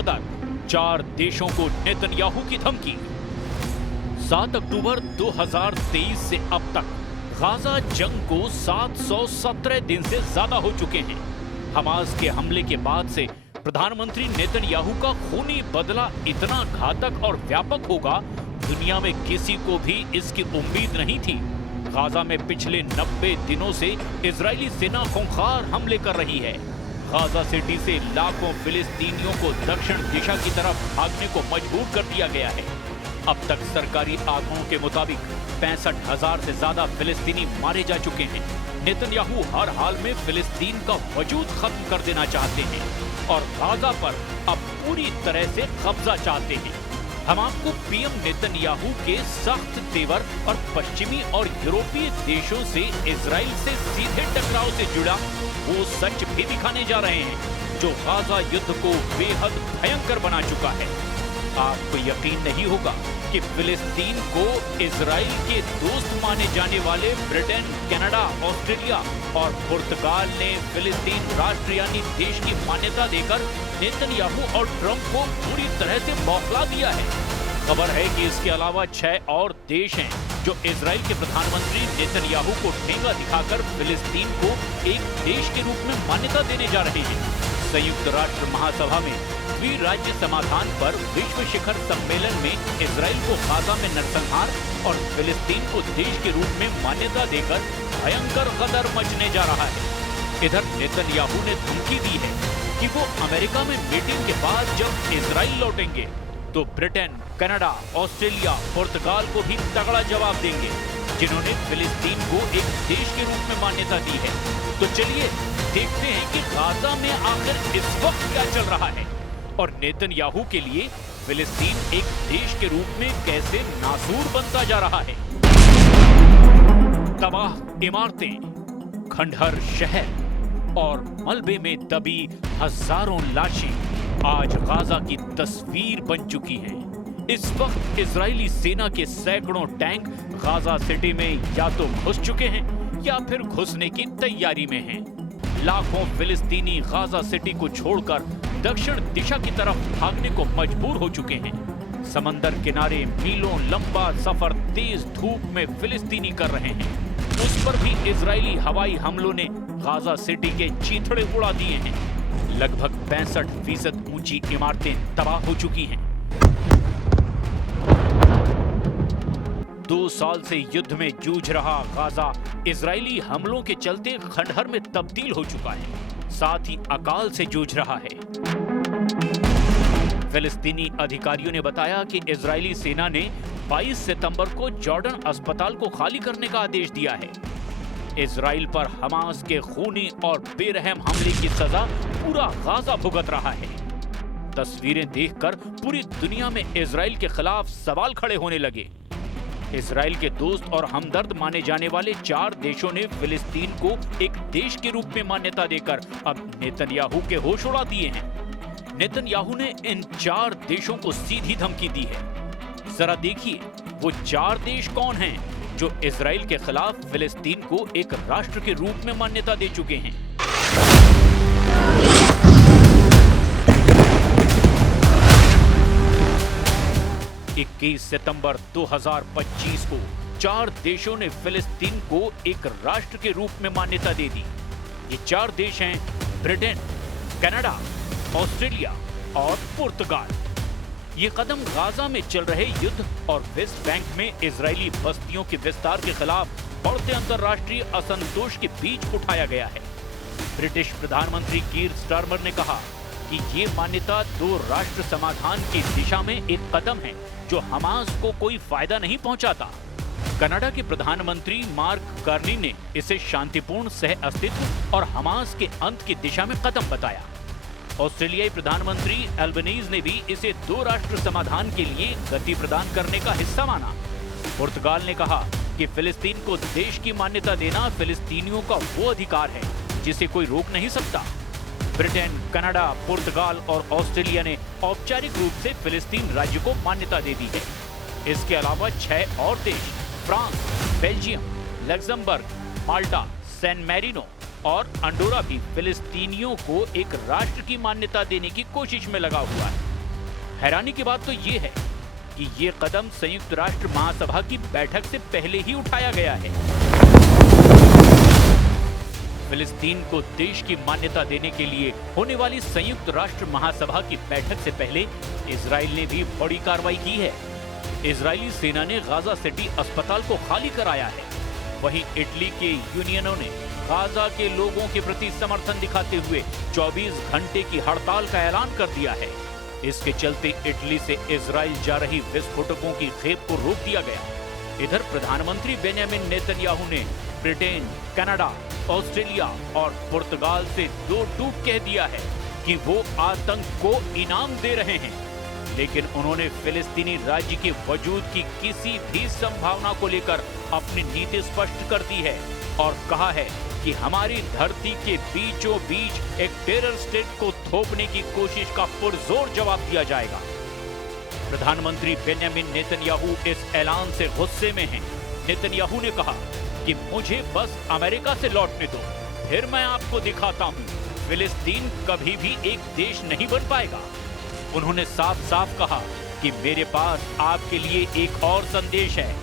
गदर, 4 देशों को नेतन्याहू की धमकी। 7 अक्टूबर 2023 से अब तक गाजा जंग को 717 दिन से ज्यादा हो चुके हैं। हमास के हमले के बाद से प्रधानमंत्री नेतन्याहू का खूनी बदला इतना घातक और व्यापक होगा, दुनिया में किसी को भी इसकी उम्मीद नहीं थी। गाजा में पिछले 90 दिनों से इजरायली सेना खूंखार हमले कर रही है। गाजा सिटी से लाखों फिलिस्तीनियों को दक्षिण दिशा की तरफ भागने को मजबूर कर दिया गया है। अब तक सरकारी आंकड़ों के मुताबिक 65,000 से ज्यादा फिलिस्तीनी मारे जा चुके हैं। नेतन्याहू हर हाल में फिलिस्तीन का वजूद खत्म कर देना चाहते हैं और गाजा पर अब पूरी तरह से कब्जा चाहते हैं। हम आपको पीएम नेतन्याहू के सख्त तेवर और पश्चिमी और यूरोपीय देशों से इजराइल से सीधे टकराव से जुड़ा वो सच भी दिखाने जा रहे हैं जो गाजा युद्ध को बेहद भयंकर बना चुका है। आपको यकीन नहीं होगा कि फिलिस्तीन को इजराइल के दोस्त माने जाने वाले ब्रिटेन, कनाडा, ऑस्ट्रेलिया और पुर्तगाल ने फिलिस्तीन राष्ट्र यानी देश की मान्यता देकर नेतन्याहू और ट्रंप को पूरी तरह से बौखला दिया है। खबर है कि इसके अलावा 6 और देश हैं जो इजराइल के प्रधानमंत्री नेतन्याहू को ठेंगा दिखाकर फिलिस्तीन को एक देश के रूप में मान्यता देने जा रहे हैं। संयुक्त राष्ट्र महासभा में द्विराज्य समाधान पर विश्व शिखर सम्मेलन में इजराइल को गाजा में नरसंहार और फिलिस्तीन को देश के रूप में मान्यता देकर भयंकर गदर मचने जा रहा है। इधर नेतन्याहू ने धमकी दी है कि वो अमेरिका में मीटिंग के बाद जब इजराइल लौटेंगे तो ब्रिटेन, कनाडा, ऑस्ट्रेलिया, पुर्तगाल को भी तगड़ा जवाब देंगे जिन्होंने फिलिस्तीन को एक देश के रूप में मान्यता दी है। तो चलिए देखते हैं कि गाजा में आखिर इस वक्त क्या चल रहा है और नेतन्याहू के लिए फिलिस्तीन एक देश के रूप में कैसे नासूर बनता जा रहा है। तबाह इमारतें, खंडहर शहर और मलबे में दबी हजारों लाशें आज गाजा की तस्वीर बन चुकी हैं। इस वक्त इजरायली सेना के सैकड़ों टैंक गाजा सिटी में या तो घुस चुके हैं या फिर घुसने की तैयारी में हैं। लाखों फिलिस्तीनी गाजा सिटी को छोड़कर दक्षिण दिशा की तरफ भागने को मजबूर हो चुके हैं। समंदर किनारे मीलों लंबा सफर तेज धूप में फिलिस्तीनी कर रहे हैं। उस पर भी इजरायली हवाई हमलों ने गाजा सिटी के चीथड़े उड़ा दिए हैं। लगभग 65% ऊंची इमारतें तबाह हो चुकी हैं। 2 साल से युद्ध में जूझ रहा गाजा इजरायली हमलों के चलते खंडहर में तब्दील हो चुका है, साथ ही अकाल से जूझ रहा है। फिलिस्तीनी अधिकारियों ने बताया कि इजरायली सेना ने 22 सितंबर को जॉर्डन अस्पताल को खाली करने का आदेश दिया है। इजराइल पर हमास के खूनी और बेरहम हमले की सजा पूरा गाजा भुगत रहा है। तस्वीरें देखकर पूरी दुनिया में इजराइल के खिलाफ सवाल खड़े होने लगे। इजराइल के दोस्त और हमदर्द माने जाने वाले 4 देशों ने फिलिस्तीन को एक देश के रूप में मान्यता देकर अब नेतन्याहू के होश उड़ा दिए हैं। नेतन्याहू ने इन 4 देशों को सीधी धमकी दी है। जरा देखिए वो 4 देश कौन हैं जो इजराइल के खिलाफ फिलिस्तीन को एक राष्ट्र के रूप में मान्यता दे चुके हैं। 21 सितंबर 2025 को 4 देशों ने फिलिस्तीन को एक राष्ट्र के रूप में मान्यता दे दी। ये 4 देश हैं ब्रिटेन, कनाडा, ऑस्ट्रेलिया और पुर्तगाल। ये कदम गाजा में चल रहे युद्ध और वेस्ट बैंक में इजरायली बस्तियों के विस्तार के खिलाफ बढ़ते अंतर्राष्ट्रीय असंतोष के बीच उठाया गया है। ब्रिटिश प्रधानमंत्री कीर स्टारमर ने कहा कि ये मान्यता 2 राष्ट्र समाधान की दिशा में एक कदम है जो हमास को कोई फायदा नहीं पहुंचाता। कनाडा के प्रधानमंत्री मार्क कार्नी ने इसे शांतिपूर्ण सह अस्तित्व और हमास के अंत की दिशा में कदम बताया। ऑस्ट्रेलियाई प्रधानमंत्री एल्बनीज ने भी इसे 2 राष्ट्र समाधान के लिए गति प्रदान करने का हिस्सा माना। पुर्तगाल ने कहा कि फिलिस्तीन को देश की मान्यता देना फिलिस्तीनियों का वो अधिकार है जिसे कोई रोक नहीं सकता। ब्रिटेन, कनाडा, पुर्तगाल और ऑस्ट्रेलिया ने औपचारिक रूप से फिलिस्तीन राज्य को मान्यता दे दी है। इसके अलावा 6 और देश फ्रांस, बेल्जियम, लग्जमबर्ग, माल्टा, सैन मैरिनो और अंडोरा भी फिलिस्तीनियों को एक राष्ट्र की मान्यता देने की कोशिश में लगा हुआ है। हैरानी की बात तो ये है कि ये कदम संयुक्त राष्ट्र महासभा की बैठक से पहले ही उठाया गया है। फिलिस्तीन को देश की मान्यता देने के लिए होने वाली संयुक्त राष्ट्र महासभा की बैठक से पहले इजराइल ने भी बड़ी कार्रवाई की है। इजरायली सेना ने गाजा सिटी अस्पताल को खाली कराया है। वहीं इटली के यूनियनों ने गाजा के लोगों के प्रति समर्थन दिखाते हुए 24 घंटे की हड़ताल का ऐलान कर दिया है। इसके चलते इटली से इजराइल जा रही विस्फोटकों की खेप को रोक दिया गया। इधर प्रधानमंत्री बेंजामिन नेतन्याहू ने ब्रिटेन, कनाडा, ऑस्ट्रेलिया और पुर्तगाल से दो टूक कह दिया है कि वो आतंक को इनाम दे रहे हैं, लेकिन उन्होंने फिलिस्तीनी राज्य के वजूद की किसी भी संभावना को लेकर अपनी नीति स्पष्ट कर दी है और कहा है कि हमारी धरती के बीचों बीच एक टेरर स्टेट को थोपने की कोशिश का पुरजोर जवाब दिया जाएगा। प्रधानमंत्री बेंजामिन नेतन्याहू इस ऐलान से गुस्से में हैं। नेतन्याहू ने कहा कि मुझे बस अमेरिका से लौटने दो, फिर मैं आपको दिखाता हूं फिलिस्तीन कभी भी एक देश नहीं बन पाएगा। उन्होंने साफ साफ कहा कि मेरे पास आपके लिए एक और संदेश है,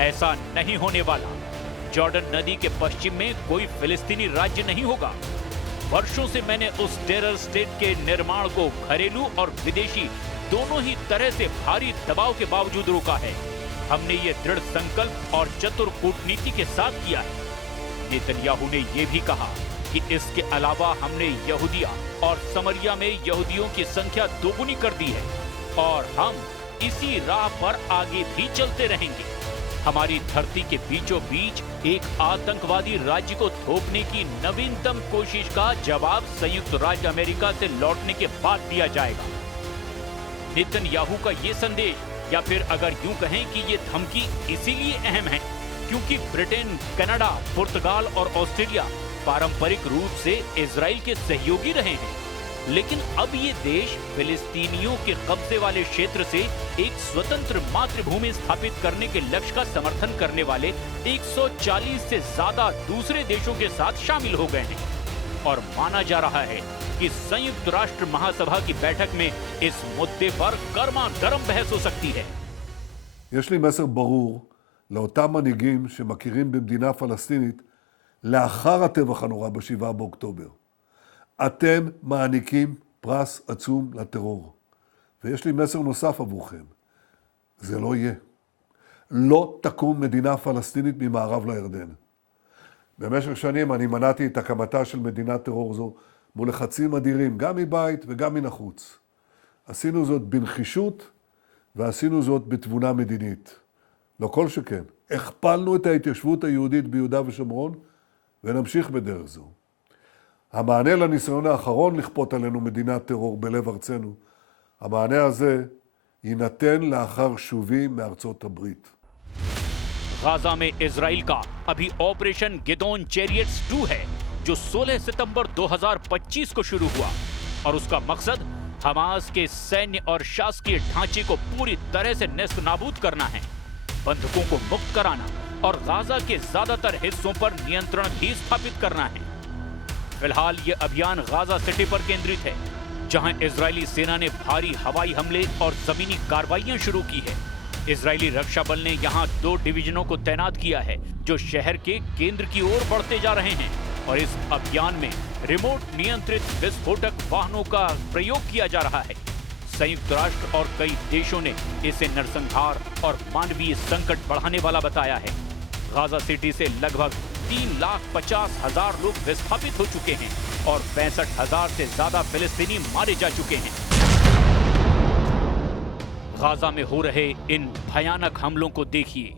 ऐसा नहीं होने वाला। जॉर्डन नदी के पश्चिम में कोई फिलिस्तीनी राज्य नहीं होगा। वर्षों से मैंने उस टेरर स्टेट के निर्माण को घरेलू और विदेशी दोनों ही तरह से भारी दबाव के बावजूद रोका है। हमने ये दृढ़ संकल्प और चतुर कूटनीति के साथ किया है। नेतन्याहू ने यह भी कहा कि इसके अलावा हमने यहूदिया और समरिया में यहूदियों की संख्या दोगुनी कर दी है और हम इसी राह पर आगे भी चलते रहेंगे। हमारी धरती के बीचों बीच एक आतंकवादी राज्य को थोपने की नवीनतम कोशिश का जवाब संयुक्त राज्य अमेरिका से लौटने के बाद दिया जाएगा। नेतन्याहू का ये संदेश, या फिर अगर यूं कहें कि ये धमकी इसीलिए अहम है क्योंकि ब्रिटेन, कनाडा, पुर्तगाल और ऑस्ट्रेलिया पारंपरिक रूप से इजराइल के सहयोगी रहे हैं, लेकिन अब ये देश फिलिस्तीनियों के कब्जे वाले क्षेत्र से एक स्वतंत्र मातृभूमि स्थापित करने के लक्ष्य का समर्थन करने वाले 140 से ज्यादा दूसरे देशों के साथ शामिल हो गए हैं और माना जा रहा है कि संयुक्त राष्ट्र महासभा की बैठक में इस मुद्दे पर गर्मा गर्म बहस हो सकती है। יש לי מסר ברור לאותם מנהיגים שמכירים במדינה פלסטינית לאחר הטבח הנורא ב7 באוקטובר. אתם מעניקים פרס עצום לטרור. ויש לי מסר נוסף עבורכם. זה לא יהיה. לא תקום מדינה פלסטינית ממערב לירדן. במשך שנים אני מנעתי את הקמתה של מדינת טרור זו מול לחצים אדירים, גם מבית וגם מן החוץ. עשינו זאת בנחישות ועשינו זאת בתבונה מדינית. לא כל שכן. הכפלנו את ההתיישבות היהודית ביהודה ושומרון ונמשיך בדרך זו. המענה לניסיון האחרון לכפות עלינו מדינת טרור בלב ארצנו, המענה הזה יינתן לאחר שובי מארצות הברית. गाजा में इजराइल का अभी ऑपरेशन गिदोन चैरियट्स 2 है, जो 16 सितंबर 2025 को शुरू हुआ और उसका मकसद हमास के सैन्य और शासकीय ढांचे को पूरी तरह से नेस्त नाबूद करना है, बंधकों को मुक्त कराना और गाजा के ज्यादातर हिस्सों पर नियंत्रण भी स्थापित करना है। फिलहाल ये अभियान गाजा सिटी पर केंद्रित है, जहां इजरायली सेना ने भारी हवाई हमले और जमीनी कार्रवाइयां शुरू की है। इजरायली रक्षा बल ने यहां 2 डिवीजनों को तैनात किया है, जो शहर के केंद्र की ओर बढ़ते जा रहे हैं और इस अभियान में रिमोट नियंत्रित विस्फोटक वाहनों का प्रयोग किया जा रहा है। संयुक्त राष्ट्र और कई देशों ने इसे नरसंहार और मानवीय संकट बढ़ाने वाला बताया है। गाजा सिटी से लगभग 3,50,000 लोग विस्थापित हो चुके हैं और 65,000 से ज्यादा फिलिस्तीनी मारे जा चुके हैं। गाजा में हो रहे इन भयानक हमलों को देखिए।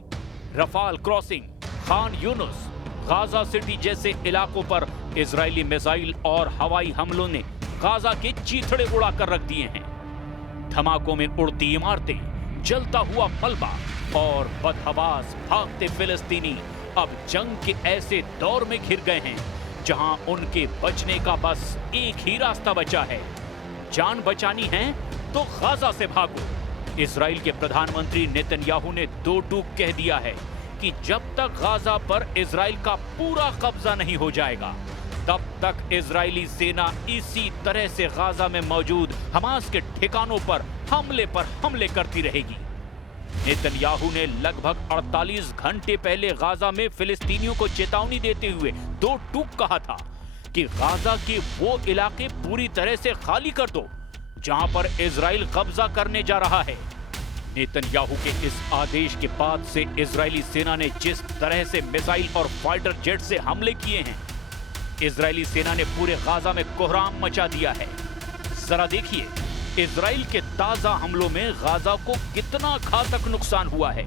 Rafale crossing, Khan Yunus, Gaza city जैसे इलाकों पर इजरायली मिसाइल और हवाई हमलों ने गाजा के चीथड़े उड़ाकर रख दिए हैं। धमाकों में उड़ती इमारतें, जलता हुआ मलबा और बदहवास भागते फिलिस्तीनी अब जंग के ऐसे दौर में घिर गए हैं जहां उनके बचने का बस एक ही रास्ता बचा है। जान बचानी है तो गाजा से भागो। इजराइल के प्रधानमंत्री नेतन्याहू ने 2 टूक कह दिया है कि जब तक गाजा पर इजराइल का पूरा कब्जा नहीं हो जाएगा, तब तक इजरायली सेना इसी तरह से गाजा में मौजूद हमास के ठिकानों पर हमले पर हमले करती रहेगी। नेतन्याहू ने लगभग 48 घंटे पहले गाजा में फिलिस्तीनियों को चेतावनी देते हुए दो टूक कहा था कि गाजा के वो इलाके पूरी तरह से खाली कर दो जहां पर इजराइल कब्जा करने जा रहा है। नेतन्याहू के इस आदेश के बाद से इजरायली सेना ने जिस तरह से मिसाइल और फाइटर जेट से हमले किए हैं, इजरायली सेना ने पूरे गाजा में कोहराम मचा दिया है। जरा देखिए इजराइल के ताजा हमलों में गाजा को कितना घातक नुकसान हुआ है।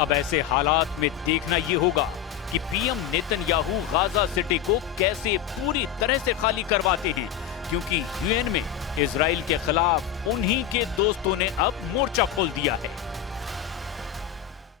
अब ऐसे हालात में देखना ये होगा कि पीएम नेतन्याहू गाजा सिटी को कैसे पूरी तरह से खाली करवाते हैं, क्योंकि यूएन में इजराइल के खिलाफ उन्हीं के दोस्तों ने अब मोर्चा खोल दिया है।